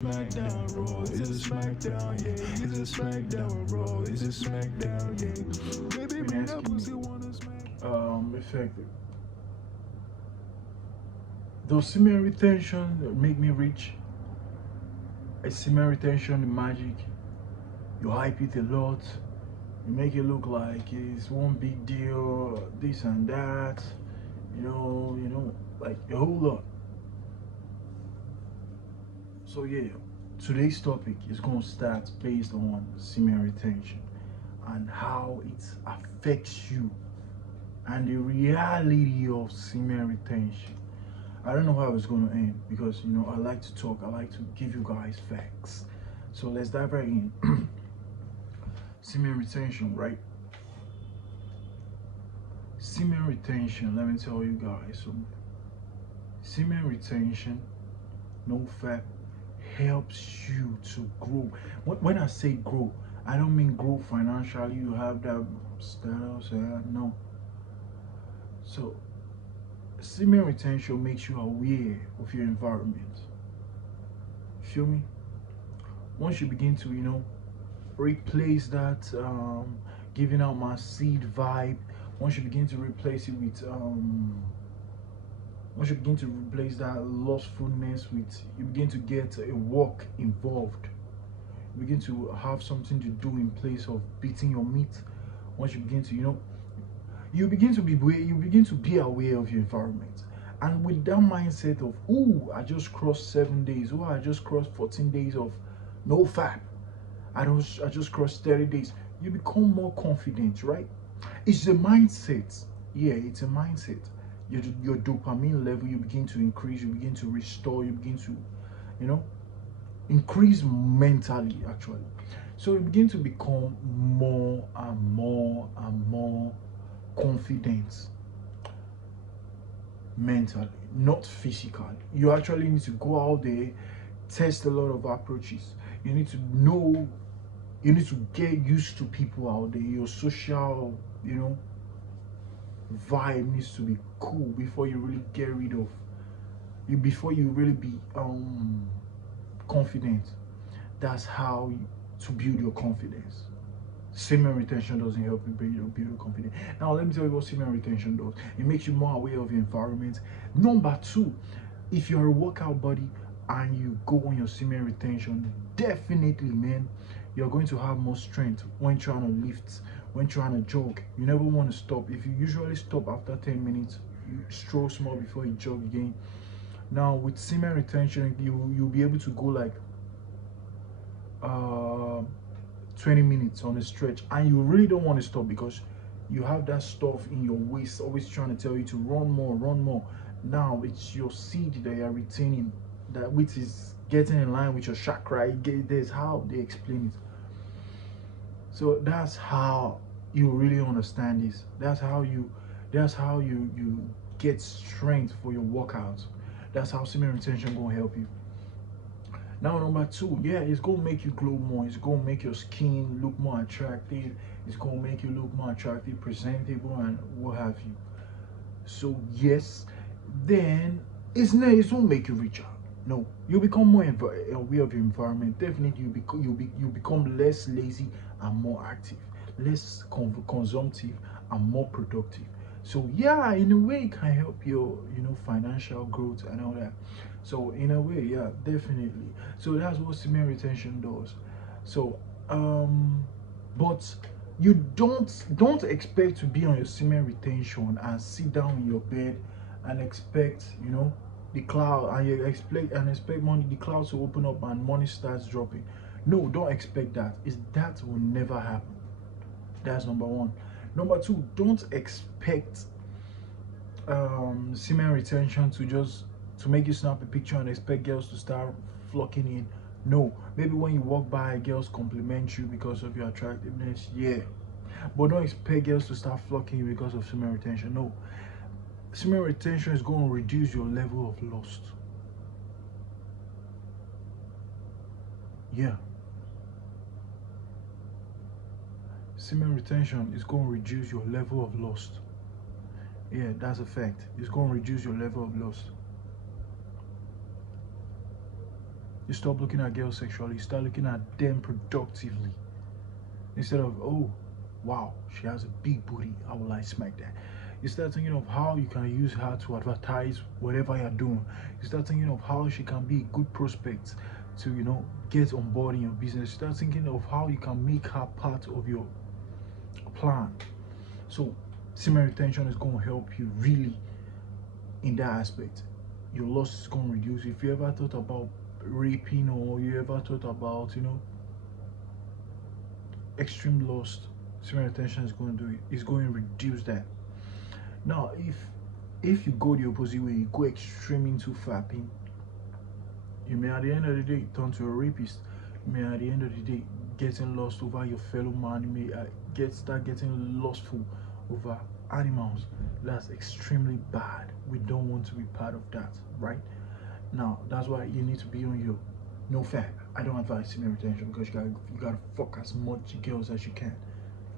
SmackDown, Raw, is it SmackDown, yeah. Is it SmackDown, Raw, is it SmackDown, yeah. Baby, bring that pussy, wanna smack. Effective. Does semen retention make me rich? Is semen retention the magic? You hype it a lot. You make it look like it's one big deal, this and that. Like a whole lot. So yeah, today's topic is going to start based on semen retention and how it affects you and the reality of semen retention. I don't know how it's going to end because I like to talk, I like to give you guys facts. So let's dive right in. Semen retention, right? Semen retention, let me tell you guys. So semen retention, NOFAP, helps you to grow. When I say grow, I don't mean grow financially. You have that status, no. So, semen retention makes you aware of your environment. Feel me? Once you begin to, replace that giving out my seed vibe. Once you begin to replace it with once you begin to replace that lustfulness with, you begin to get a work involved. You begin to have something to do in place of beating your meat. Once you begin to, you begin to be aware of your environment. And with that mindset of, oh, I just crossed 7 days, oh, I just crossed 14 days of no fap. I just crossed 30 days. You become more confident, right? It's a mindset. Yeah, it's a mindset. Your dopamine level, you begin to increase, you begin to restore, you begin to, increase mentally actually. So you begin to become more and more and more confident mentally, not physically. You actually need to go out there, test a lot of approaches. You need to know, you need to get used to people out there. Your social, vibe needs to be cool before you really get rid of you, before you really be confident. That's how to build your confidence. Semen retention doesn't help you build your confidence. Now let me tell you what semen retention does. It makes you more aware of your environment. Number two, if you're a workout body and you go on your semen retention, definitely, man, you're going to have more strength when trying to lift, when trying to jog. You never want to stop. If you usually stop after 10 minutes, you stroll small before you jog again. Now with semen retention, you'll be able to go like 20 minutes on a stretch, and you really don't want to stop because you have that stuff in your waist always trying to tell you to run more, run more. Now it's your seed that you're retaining, that which is getting in line with your chakra. There's how they explain it. So that's how you really understand this. That's how you get strength for your workouts. That's how semen retention gonna help you. Now number two, yeah, it's gonna make you glow more. It's gonna make your skin look more attractive. It's gonna make you look more attractive, presentable, and what have you. So yes, then it won't make you richer. No, you become more aware of your environment. Definitely, you become less lazy and more active, less consumptive and more productive. So yeah, in a way, it can help your financial growth and all that. So in a way, yeah, definitely. So that's what semen retention does. So but you don't expect to be on your semen retention and sit down in your bed and expect the cloud, and you expect money, the clouds to open up and money starts dropping. No, don't expect that. That will never happen. That's number one. Number two, don't expect semen retention to make you snap a picture and expect girls to start flocking in. No, maybe when you walk by, girls compliment you because of your attractiveness, yeah, but don't expect girls to start flocking you because of semen retention. No, semen retention is going to reduce your level of lust. Yeah, semen retention is going to reduce your level of lust. Yeah, that's a fact. It's going to reduce your level of lust. You stop looking at girls sexually, you start looking at them productively. Instead of, oh, wow, she has a big booty, how will I smack that? You start thinking of how you can use her to advertise whatever you're doing. You start thinking of how she can be a good prospect to, get on board in your business. You start thinking of how you can make her part of your plan. So, semen retention is going to help you really in that aspect. Your loss is going to reduce. If you ever thought about raping, or you ever thought about, extreme loss, semen retention is going to do it. It's going to reduce that. Now, if you go the opposite way, you go extreme into fapping, you may at the end of the day turn to a rapist. You may at the end of the day getting lost over your fellow man. You may start getting lustful over animals. That's extremely bad. We don't want to be part of that, right? Now, that's why you need to be on your NOFAP. I don't advise semen retention because you gotta fuck as much girls as you can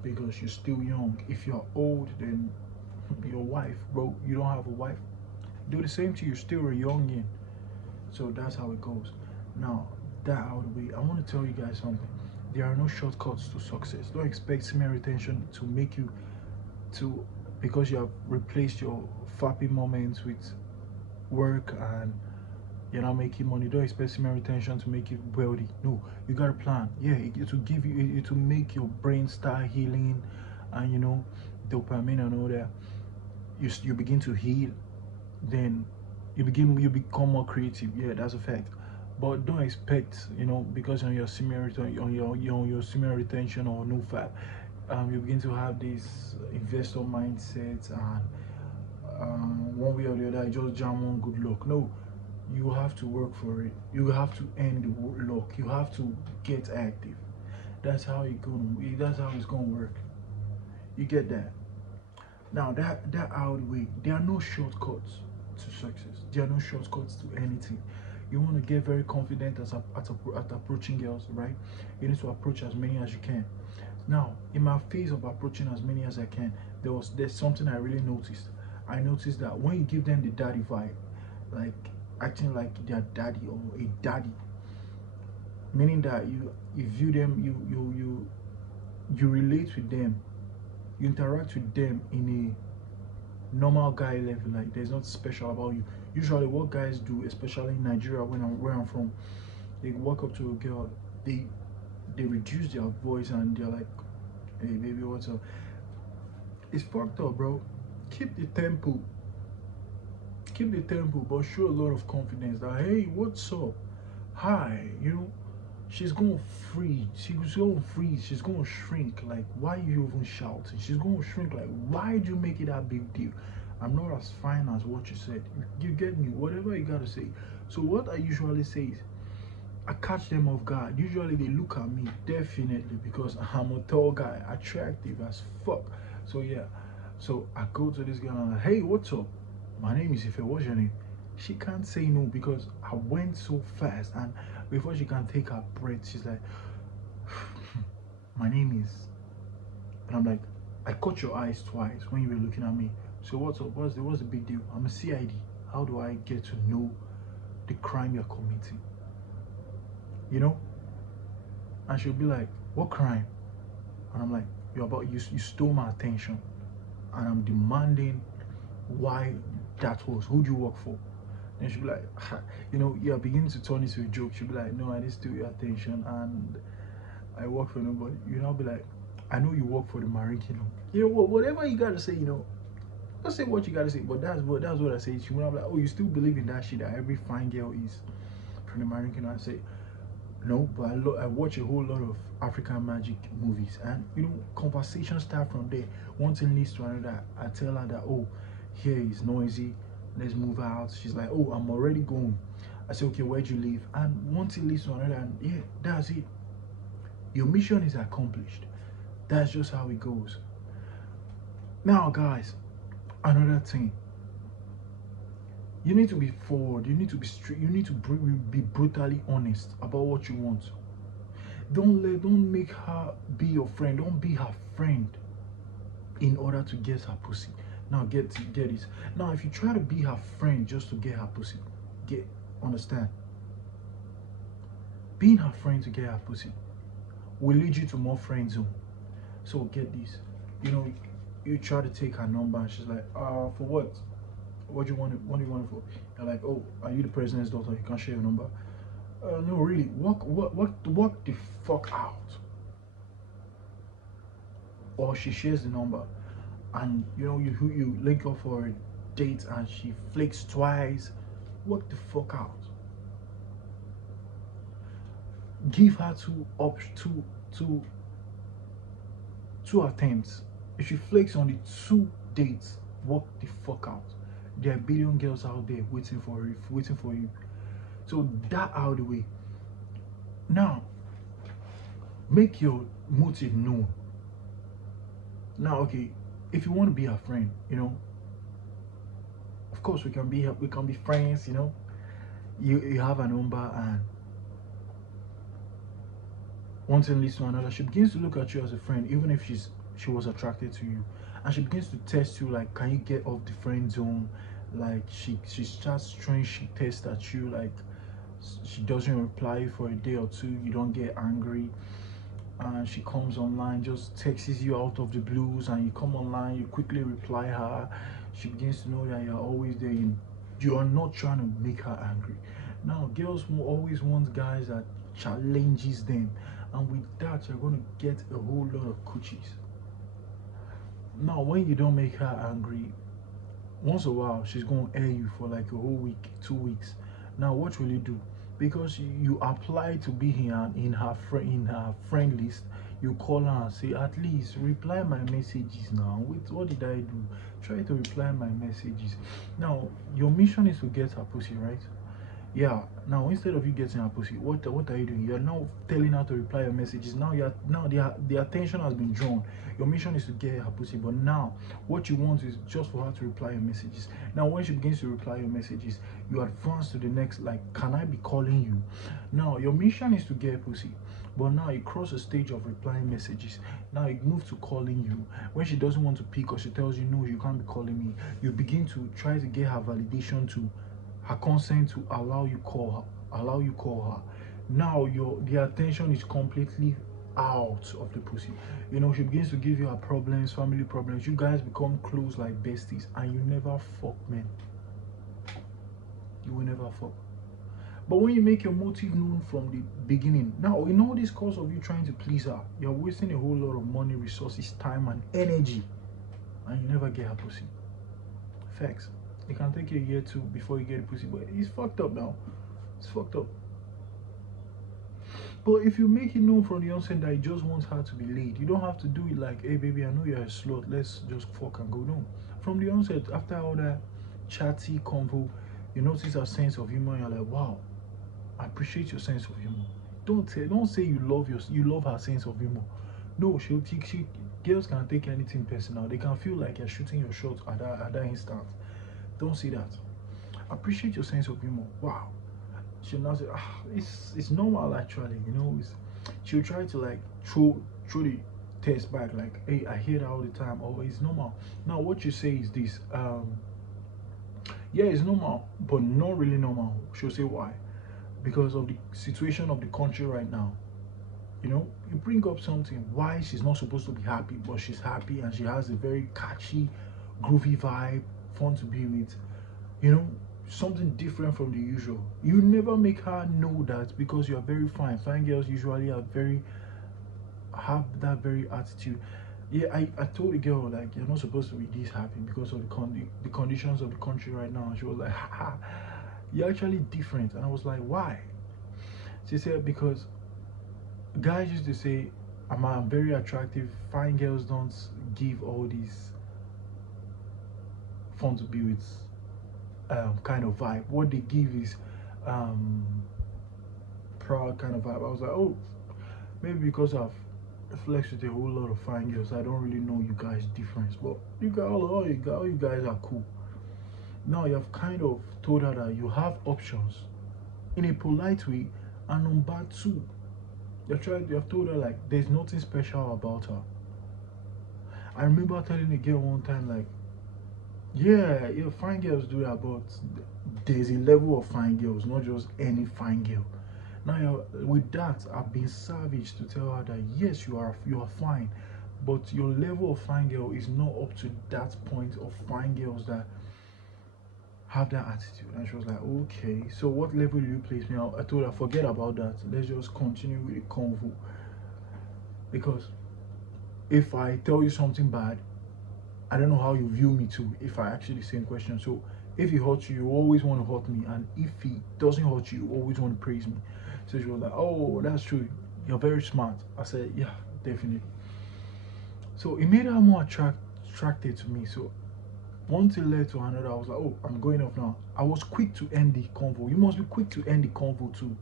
because you're still young. If you're old, then your wife, bro, you don't have a wife, do the same to you. You're still a youngin. So that's how it goes. Now, that out of the way, I want to tell you guys something. There are no shortcuts to success. Don't expect semen retention to make you because you have replaced your fapping moments with work and you're not making money. Don't expect semen retention to make you wealthy. No, you got a plan. Yeah, it will give you, it will make your brain start healing, and dopamine and all that. You begin to heal, then you become more creative. Yeah, that's a fact. But don't expect, because on your semen semen retention or NOFAP, you begin to have this investor mindset, and one way or the other, you just jam on good luck. No, you have to work for it. You have to earn the luck. You have to get active. That's how That's how it's gonna work. You get that? Now that out of the way, there are no shortcuts to success. There are no shortcuts to anything. You want to get very confident at approaching girls, right? You need to approach as many as you can. Now, in my phase of approaching as many as I can, there's something I really noticed. I noticed that when you give them the daddy vibe, like acting like their daddy or a daddy, meaning that you view them, you relate with them, you interact with them in a normal guy level, like there's nothing special about you. Usually what guys do, especially in Nigeria, where I'm from, they walk up to a girl, they reduce their voice and they're like, hey baby, what's up? It's fucked up, bro. Keep the tempo, but show a lot of confidence that, hey, what's up, hi, she's gonna freeze. She's gonna freeze. She's gonna shrink. Like, why you even shouting? She's gonna shrink. Like, why do you make it that big deal? I'm not as fine as what you said. You get me? Whatever you gotta say. So what I usually say is, I catch them off guard. Usually they look at me, definitely, because I'm a tall guy, attractive as fuck. So yeah. So I go to this girl and I'm like, hey, what's up? My name is Ife. What's your name? She can't say no because I went so fast, and before she can take her breath, she's like, my name is, and I'm like, I caught your eyes twice when you were looking at me. So what's up? What's the big deal? I'm a CID. How do I get to know the crime you're committing? And she'll be like, what crime? And I'm like, you stole my attention, and I'm demanding why that was. Who do you work for? And she'll be like, you're beginning to turn into a joke. She'll be like, no, I didn't steal your attention and I work for nobody. I'll be like, I know you work for the Marine Kingdom. Whatever you gotta say, don't say what you gotta say, but that's what I say. She will be like, oh, you still believe in that shit that every fine girl is from the Marine Kingdom? I say, no, but I watch a whole lot of African magic movies, and conversations start from there. One thing leads to another. I tell her that, oh, here is noisy, let's move out. She's like, oh, I'm already going. I say, okay, where'd you live? And one thing leads to another, and yeah, that's it. Your mission is accomplished. That's just how it goes. Now, guys, another thing. You need to be forward. You need to be straight. You need to be brutally honest about what you want. Don't make her be your friend. Don't be her friend in order to get her pussy. Now get it. Now if you try to be her friend just to get her pussy, understand? being her friend to get her pussy will lead you to more friend zone. So get this, you know, you try to take her number and she's like, for what? What do you want it? What do you want it for? You're like, oh, are you the president's daughter? You can't share your number. No, really. Walk the fuck out. Or she shares the number, and you know you link up for a date, and she flakes twice. Walk the fuck out. Give her two attempts. If she flakes on the 2 dates, walk the fuck out. There are a billion girls out there waiting for you. So that out of the way. Now, make your motive known. Now, okay, if you want to be a friend, you know, of course we can be friends, you know. You have a number, and one thing leads to another. She begins to look at you as a friend, even if she was attracted to you, and she begins to test you, like, can you get off the friend zone? Like she starts throwing shit tests at you, like she doesn't reply for a day or two, you don't get angry, and she comes online, just texts you out of the blues, and you come online, you quickly reply her. She begins to know that you're always there. You are not trying to make her angry. Now, girls will always want guys that challenges them, and with that, you're going to get a whole lot of coochies. Now, when you don't make her angry, once a while she's going to air you for like a whole week, 2 weeks. Now, what will you do? Because you apply to be in her friend list, you call her and say, at least reply my messages now. Wait, what did I do? Try to reply my messages. Now, your mission is to get her pussy, right? Yeah. Now, instead of you getting her pussy, what are you doing? You're now telling her to reply your messages. Now the attention has been drawn. Your mission is to get her pussy, but now what you want is just for her to reply your messages. Now, when she begins to reply your messages, you advance to the next, like, can I be calling you? Now, your mission is to get pussy, but now you cross a stage of replying messages. Now you move to calling you. When she doesn't want to pick, or she tells you no, you can't be calling me, you begin to try to get her validation, to her consent, to allow you call her. Now the attention is completely out of the pussy. You know, she begins to give you her problems, family problems. You guys become close like besties, and you never fuck, man. You will never fuck. But when you make your motive known from the beginning, now in all this course of you trying to please her, you're wasting a whole lot of money, resources, time, and energy, and you never get her pussy. Facts. It can take you a year or two before you get a pussy, but it's fucked up now. It's fucked up. But if you make it known from the onset that you just want her to be laid, you don't have to do it like, hey baby, I know you're a slut, let's just fuck and go. No. From the onset, after all that chatty convo, you notice her sense of humor, and you're like, wow, I appreciate your sense of humor. Don't say you love her sense of humor. No, girls can take anything personal. They can feel like you're shooting your shot at that instant. Don't say that. Appreciate your sense of humor. Wow. She'll not say, it's normal actually, you know. She'll try to like throw the test back, like, hey, I hear that all the time. Oh, it's normal. Now what you say is this, yeah, it's normal, but not really normal. She'll say why? Because of the situation of the country right now. You know, you bring up something why she's not supposed to be happy, but she's happy, and she has a very catchy, groovy vibe, fun to be with, you know, something different from the usual. You never make her know that, because you are very fine. Fine girls usually have that very attitude. Yeah, I told the girl, like, you're not supposed to be this happy because of the conditions of the country right now. And she was like, haha, you're actually different. And I was like, why? She said, because guys used to say I'm very attractive, fine girls don't give all these fun to be with kind of vibe. What they give is proud kind of vibe. I was like, oh, maybe because I've flexed with a whole lot of fine girls, I don't really know you guys' difference. But you guys, all you guys are cool. Now you have kind of told her that you have options in a polite way, and number two, you have told her like there's nothing special about her. I remember telling a girl one time, like, yeah, fine girls do that, but there's a level of fine girls, not just any fine girl. Now with that, I've been savage to tell her that yes, you are fine, but your level of fine girl is not up to that point of fine girls that have that attitude. And she was like, okay, so what level do you place me? I told her, forget about that. Let's just continue with the convo. Because if I tell you something bad, I don't know how you view me too if I actually the same question. So if he hurts you, you always want to hurt me. And if he doesn't hurt you, you always want to praise me. So she was like, oh, that's true. You're very smart. I said, yeah, definitely. So it made her more attracted to me. So one thing led to another. I was like, oh, I'm going off now. I was quick to end the convo. You must be quick to end the convo too,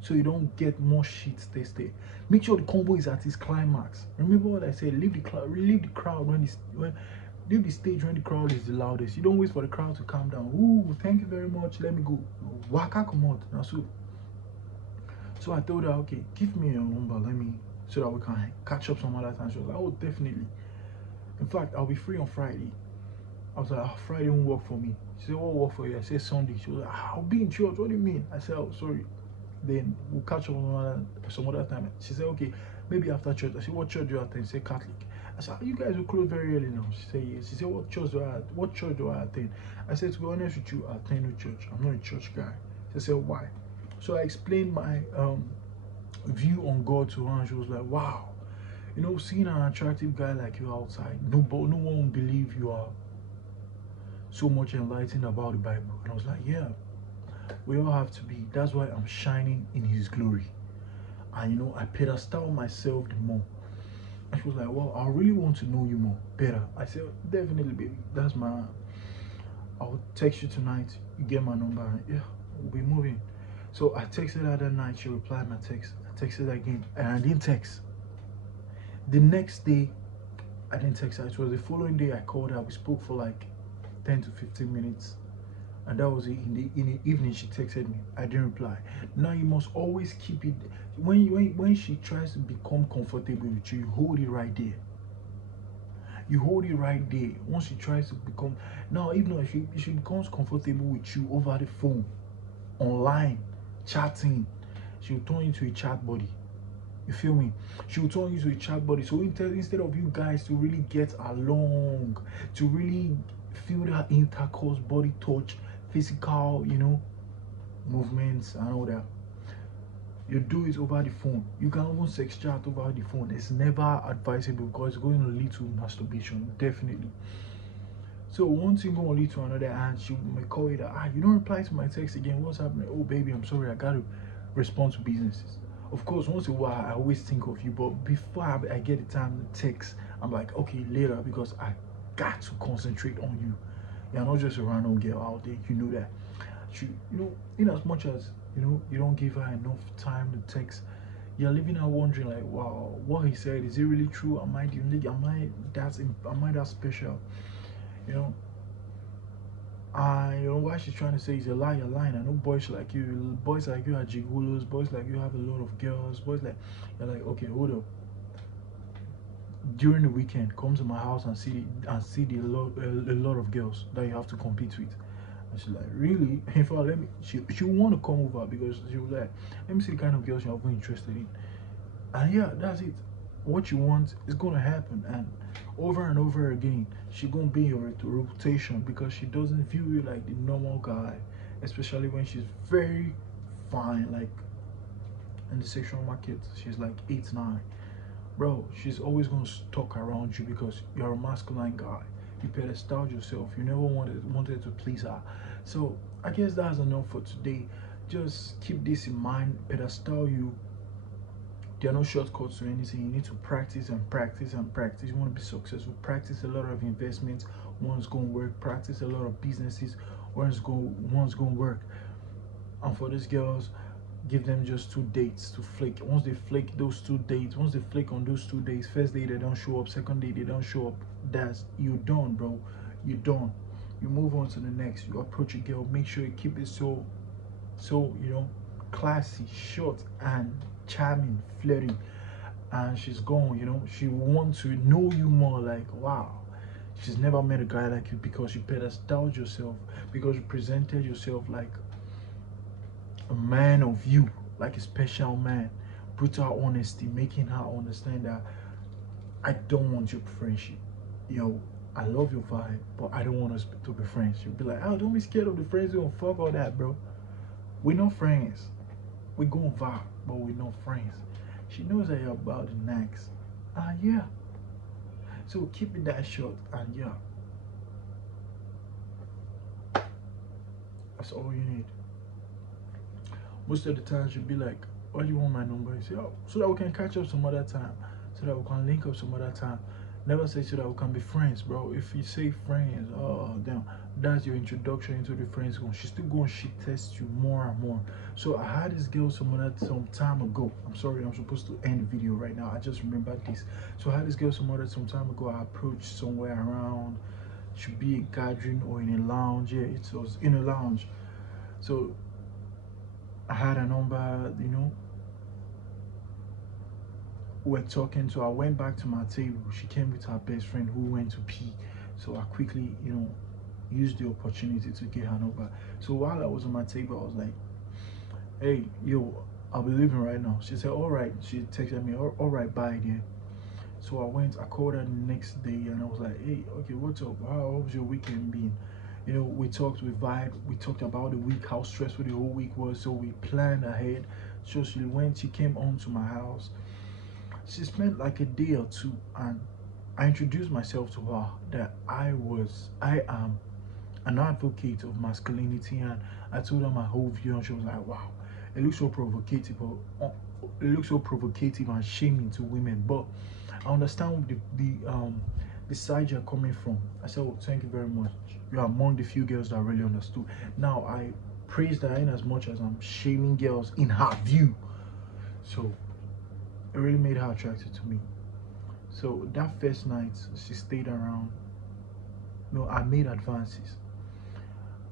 so you don't get more shit tasted. Make sure the convo is at its climax. Remember what I said? Leave the crowd when leave the stage when the crowd is the loudest. You don't wait for the crowd to calm down. Ooh, thank you very much. Let me go. Waka come out. Now so I told her, okay, give me your number. Let me so that we can catch up some other time. She was like, oh, definitely. In fact, I'll be free on Friday. I was like, oh, Friday won't work for me. She said, what will work for you? I said, Sunday. She was like, I'll be in church. What do you mean? I said, oh, sorry. Then we'll catch up some other time. She said, okay, maybe after church. I said, what church do you attend? She said, Catholic. I said, you guys will close very early now. She said, yes. She said, what church do I attend? I said, to be honest with you, I attend no church. I'm not a church guy. She said, why? So I explained my view on God to her, and she was like, wow, seeing an attractive guy like you outside, no one will believe you are so much enlightened about the Bible. And I was like, yeah, we all have to be. That's why I'm shining in His glory. And I pedestal myself the more. And she was like, well, I really want to know you more, better. I said, definitely, baby. I'll text you tonight. You get my number. Yeah, we'll be moving. So I texted her that night. She replied my text. I texted her again, and I didn't text. The next day, I didn't text her. It was the following day I called her. We spoke for like 10 to 15 minutes. And that was it. In the evening, she texted me. I didn't reply. Now you must always keep it. When she tries to become comfortable with you, you hold it right there. You hold it right there. Once she tries to become, now even if she becomes comfortable with you over the phone, online, chatting, she'll turn into a chat buddy. You feel me? She'll turn you to a chat buddy. So instead of you guys to really get along, to really feel that intercourse, body touch, physical, movements and all that, you do it over the phone. You can even sex chat over the phone. It's never advisable because it's going to lead to masturbation, definitely. So one thing going to lead to another, and she may call you that, you don't reply to my text again. What's happening? Oh baby, I'm sorry, I gotta respond to businesses. Of course, once in a while I always think of you, but before I get the time to text, I'm like, okay, later, because I got to concentrate on you. You're not just a random girl out there, you know that. In as much as you don't give her enough time to text, you're leaving her wondering like, wow, what he said, is it really true? Am I unique? Am I that special? What she's trying to say is a lie, you're lying. I know boys like you are gigolos, boys like you have a lot of girls, you're like, okay, hold up. During the weekend, come to my house and see a lot of girls that you have to compete with. And she's like, really? In fact, she want to come over because she was like, let me see the kind of girls you're interested in. And yeah, that's it. What you want is gonna happen, and over again, she gonna be in your rotation because she doesn't view you like the normal guy, especially when she's very fine, like in the sexual market, she's like 8'9". Bro, she's always gonna talk around you because you're a masculine guy. You pedestal yourself. You never wanted to please her. So I guess that's enough for today. Just keep this in mind. Pedestal you. There are no shortcuts to anything. You need to practice and practice and practice. You want to be successful. Practice a lot of investments. One's going to work. Practice a lot of businesses. One's going to work. And for these girls, give them just 2 dates to flake. Once they flake those 2 dates, once they flake on those 2 days, first day they don't show up, second day they don't show up, that's you done, bro. You done. You move on to the next. You approach a girl, make sure you keep it so classy, short and charming, flirty, and she's gone. She wants to know you more. Like, wow, she's never met a guy like you because you pedestaled yourself, because you presented yourself like a man of you, like a special man, brutal honesty, making her understand that I don't want your friendship. Yo, I love your vibe, but I don't want us to be friends. She'll be like, oh, don't be scared of the friends. We don't fuck all that, bro. We're not friends. We go vibe, but we're not friends. She knows that you're about the next. Yeah. So keep it that short, and yeah, that's all you need. Most of the time, she'll be like, why do you want my number? You say, oh, so that we can catch up some other time, so that we can link up some other time. Never say so that we can be friends, bro. If you say friends, oh damn, that's your introduction into the friends zone. She's still going to shit test you more and more. So I had this girl some time ago. I'm sorry, I'm supposed to end the video right now. I just remembered this. So I had this girl some time ago. I approached somewhere around, should be a gathering or in a lounge. Yeah, it was in a lounge. So I had a number, we're talking, so I went back to my table. She came with her best friend who went to pee, so I quickly used the opportunity to get her number. So while I was on my table, I was like, hey, yo, I'll be leaving right now. She said, all right. She texted me, all right, bye dear. So I called her the next day, and I was like, hey, okay, what's up, how's your weekend been? We talked, we vibed, we talked about the week, how stressful the whole week was, so we planned ahead. So she came on to my house. She spent like a day or two, and I introduced myself to her that I am an advocate of masculinity, and I told her my whole view, and she was like, wow, it looks so provocative, and shaming to women, but I understand the side you're coming from. I said, oh, thank you very much. You're among the few girls that really understood. Now I praised her in as much as I'm shaming girls in her view. So it really made her attracted to me. So that first night, she stayed around. No, I made advances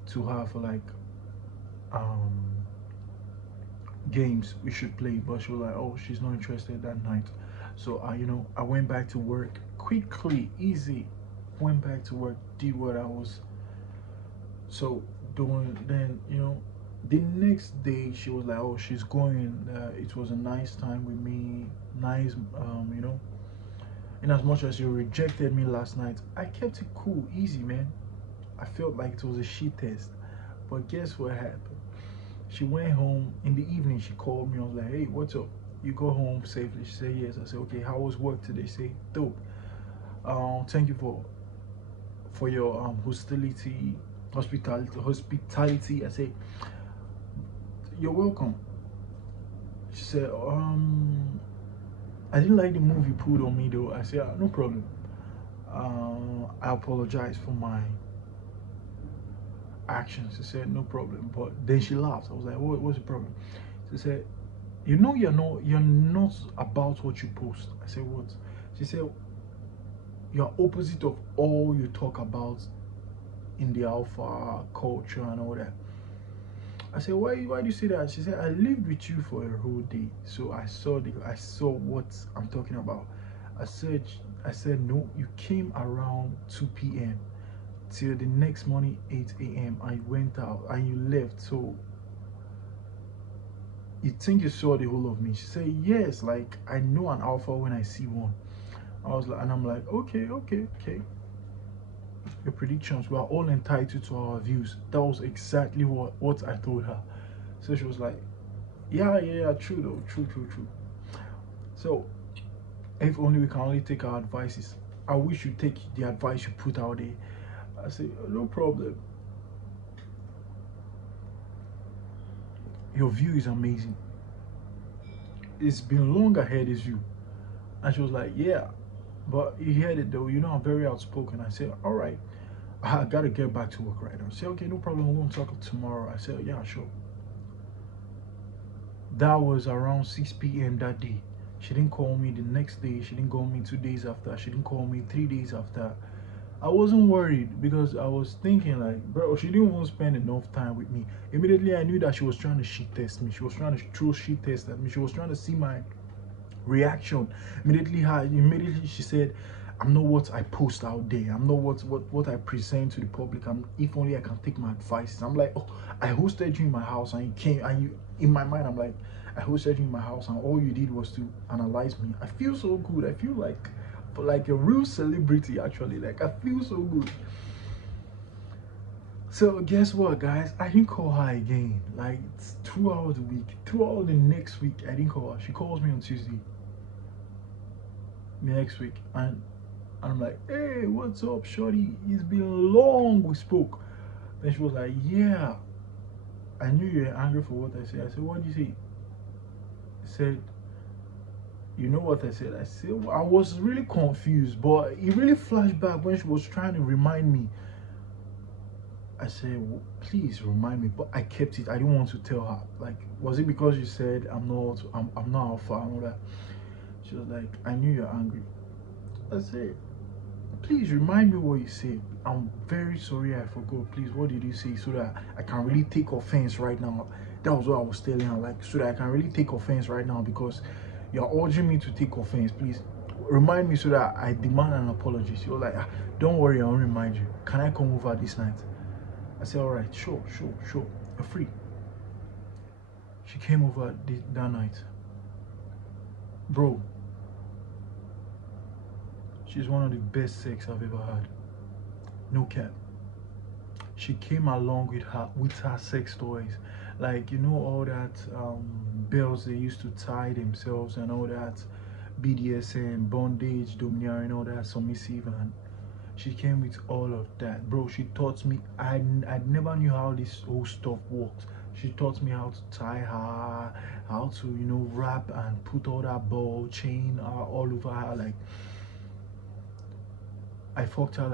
to her for like games we should play, but she was like, oh, she's not interested that night. So I went back to work quickly, easy. Went back to work, did what I was so doing. Then the next day she was like, oh, she's going. It was a nice time with me, nice, in as much as you rejected me last night, I kept it cool, easy, man. I felt like it was a shit test, but guess what happened? She went home in the evening. She called me. I was like, hey, what's up? You go home safely? She said yes. I said, okay, how was work today? She said, dope. Thank you for your hospitality. I said, you're welcome. She said, I didn't like the move you pulled on me though. I said, no problem. I apologize for my actions. She said, no problem. But then she laughed. I was like, what's the problem? She said, you're not about what you post. I said, what? She said, you're opposite of all you talk about in the alpha culture and all that. I said, why do you say that? She said, I lived with you for a whole day, so I saw what I'm talking about. I said no, you came around 2 p.m. till the next morning 8 a.m. I went out and you left. So you think you saw the whole of me? She said, yes, like I know an alpha when I see one. I was like, and I'm like, okay. Your predictions, we are all entitled to our views. That was exactly what I told her. So she was like, yeah, true though, true. So if only we can only take our advices. I wish you take the advice you put out there. I said, no problem. Your view is amazing. It's been long I heard this view. And she was like, yeah, but you heard it though, I'm very outspoken. I said, all right, I gotta get back to work right now. She said, okay, no problem, we're gonna talk tomorrow. I said, yeah, sure. That was around 6 p.m. that day. She didn't call me the next day. She didn't call me 2 days after. She didn't call me 3 days after. I wasn't worried because I was thinking like, bro, she didn't want to spend enough time with me. Immediately I knew that she was trying to shit test me. She was trying to throw shit test at me. She was trying to see my reaction. Immediately she said, I'm not what I post out there. I'm not what I present to the public. If only I can take my advice. I'm like, oh, I hosted you in my house and you came and in my mind, I'm like, I hosted you in my house, and all you did was to analyze me. I feel so good. I feel like a real celebrity, actually. Like, I feel so good. So guess what, guys? I didn't call her again. Like, it's throughout the week, throughout the next week, I didn't call her. She calls me on Tuesday next week, and I'm like, hey, what's up, shorty? It's been long we spoke. Then she was like, yeah, I knew you were angry for what I said. I said, what did you say? She said, you know what I said? I said, well, I was really confused, but it really flashed back when she was trying to remind me. I said, well, please remind me, but I kept it. I didn't want to tell her. Like, was it because you said I'm not alpha and all that? She was like, I knew you're angry. I said, please remind me what you said. I'm very sorry I forgot. Please, what did you say, so that I can really take offense right now? That was what I was telling her, like, so that I can really take offense right now, because you're urging me to take offense. Please remind me so that I demand an apology. She was like, don't worry, I'll remind you. Can I come over this night? I said, all right, sure. You're free. She came over that night. Bro, she's one of the best sex I've ever had. No cap. She came along with her sex toys. Like, you know, all that bells they used to tie themselves and all that BDSM, bondage, domineering, all that submissive, and she came with all of that. Bro, she taught me. I never knew how this whole stuff worked. She taught me how to tie her, how to, you know, wrap and put all that ball chain all over her. Like, I fucked her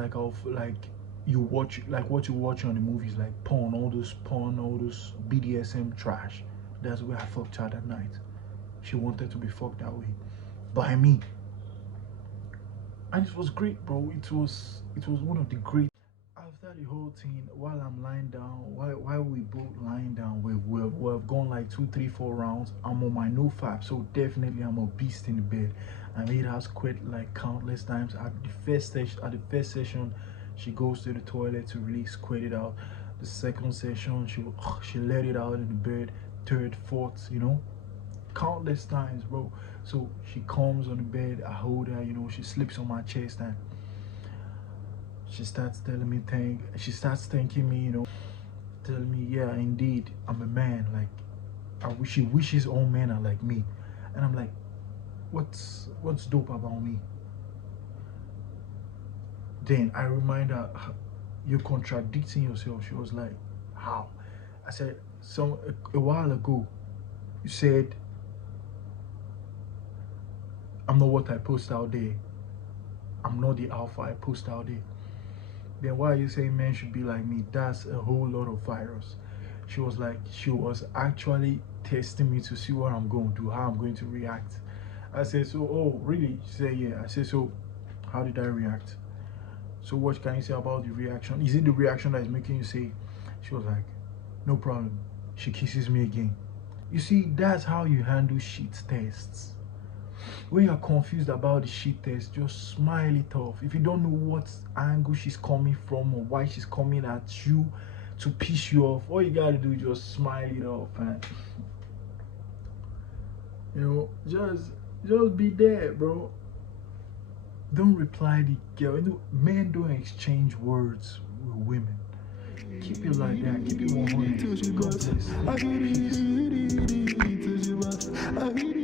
like you watch, like what you watch on the movies, like porn, all those BDSM trash. That's where I fucked her that night. She wanted to be fucked that way by me, and it was great, bro. It was one of the great. After the whole thing, while I'm lying down, while we both lying down, we've gone like 2, 3, 4 rounds. I'm on my NOFAP, so definitely I'm a beast in the bed. I made her squirt like countless times. At the first session, she goes to the toilet to really squirt it out. The second session, she let it out in the bed. Third, fourth, you know, countless times, bro. So she comes on the bed, I hold her, you know, she sleeps on my chest, and she starts telling me she starts thanking me, you know, telling me, yeah, indeed, I'm a man. Like, she wishes all men are like me. And I'm like, what's dope about me? Then I remind her, you're contradicting yourself. She was like, how? I said, a while ago, you said I'm not what I post out there. I'm not the alpha I post out there. Then why are you saying men should be like me? That's a whole lot of virus. She was like, she was actually testing me to see what I'm going to do, how I'm going to react. I said, so, oh, really? She said, yeah. I said, so, how did I react? So what can you say about the reaction? Is it the reaction that is making you say? She was like, no problem. She kisses me again. You see, that's how you handle shit tests. When you're confused about the shit test, just smile it off. If you don't know what angle she's coming from or why she's coming at you to piss you off, all you gotta do is just smile it off, and you know, just be there, bro. Don't reply the girl. You know, men don't exchange words with women. Keep it like that. Keep it 100. God bless.